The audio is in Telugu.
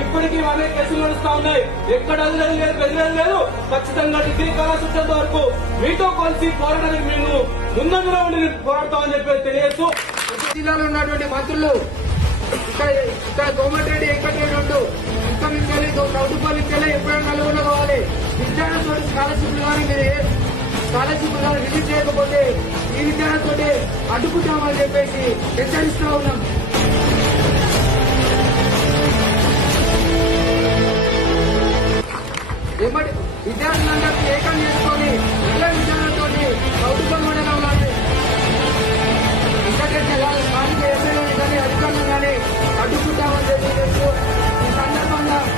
ఇప్పటికీ అనే కేసులు నడుస్తా ఉన్నాయి. ఎక్కడ వదిలేదు లేదు, బెదిలేదు లేదు. ఖచ్చితంగా డిగ్రీ కళాశాల వరకు మీతో కలిసి పోరాటానికి మేము ముందంజలో ఉండి పోరాడతామని చెప్పి తెలియజేస్తూ జిల్లాలో ఉన్నటువంటి మంత్రులు ఇక్కడ కోమటిరెడ్డి వెంకటరెడ్డి ఇంకా మించాలి చౌటుపల్లికి ఎప్పుడైనా నలుగురు కావాలి. విద్యార్థులతో స్కాలర్షిప్లు కానీ మీరు స్కాలర్షిప్లు కానీ రిలీజ్ చేయకపోతే ఈ విద్యార్థులతో అడ్డుకుంటామని చెప్పేసి హెచ్చరిస్తూ ఉన్నాం. విద్యార్థులందరికీ ఏకం చేసుకొని ఇతర విద్యార్థులతో చౌటుపల్లి మండలంలోని వెంకటరెడ్డి